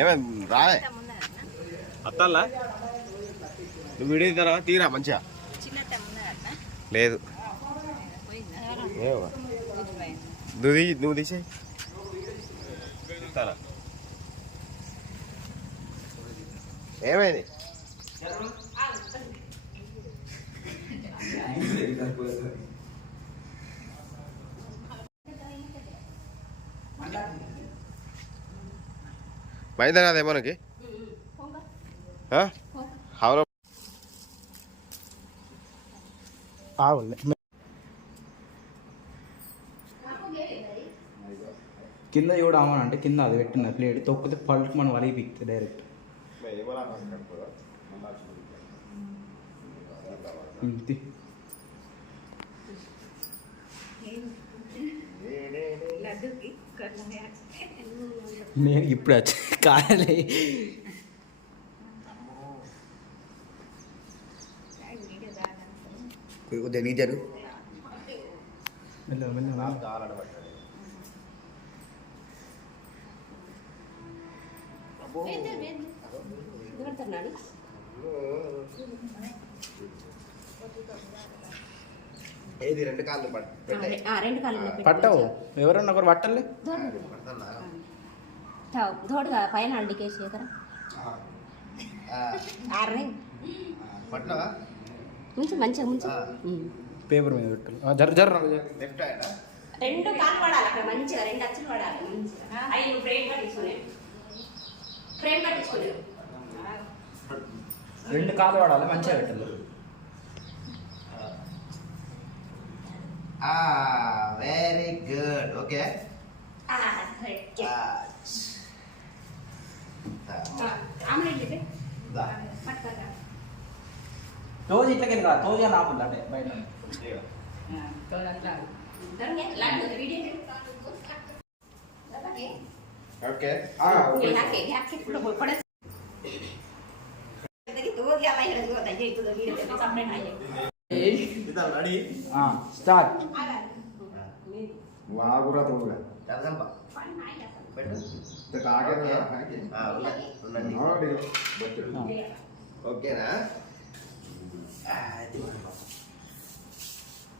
ఏమైంది రాలే అత్తల్లా నువ్వు వీడియో తీరా తీరా మంచిగా లేదు నువ్వు తీసేయి ఏమైంది మైదా కాదే మనకి హౌలో కింద చూడమని అంటే కింద అది పెట్టిన ప్లేట్ తొక్కితే పళ్ళకి మనం వలిగి పిక్తే డైరెక్ట్ నేను ఇప్పుడు వచ్చి కాయలే udah nih jaru ఏది రెండు కాళ్ళు రెండు కాళ్ళు పట్టవు ఎవరన్నా ఒకరు పట్టలే తోడుగా పైన అండికేసి కదా పట్లవా ముంచు మంచిగా ముంచు పేపర్ మీద పెట్టాలి జర జర లెఫ్ట్ హ్యాండ్ రెండు కాళ్ళు పడాలి అక్కడ మంచిగా రెండు అచ్చులు పడాలి మంచిగా అవి ఫ్రేమ్ పట్టించుకునే రెండు కాళ్ళు పడాలి మంచిగా పెట్టాలి వెరీ గుడ్ ఓకే రోజు ఇట్లకెళ్ళి రా రోజు రాకుండా అంటే బయట ఓకే స్టార్ట్ వాగురా తోడుగా ఓకేనా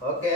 ఓకే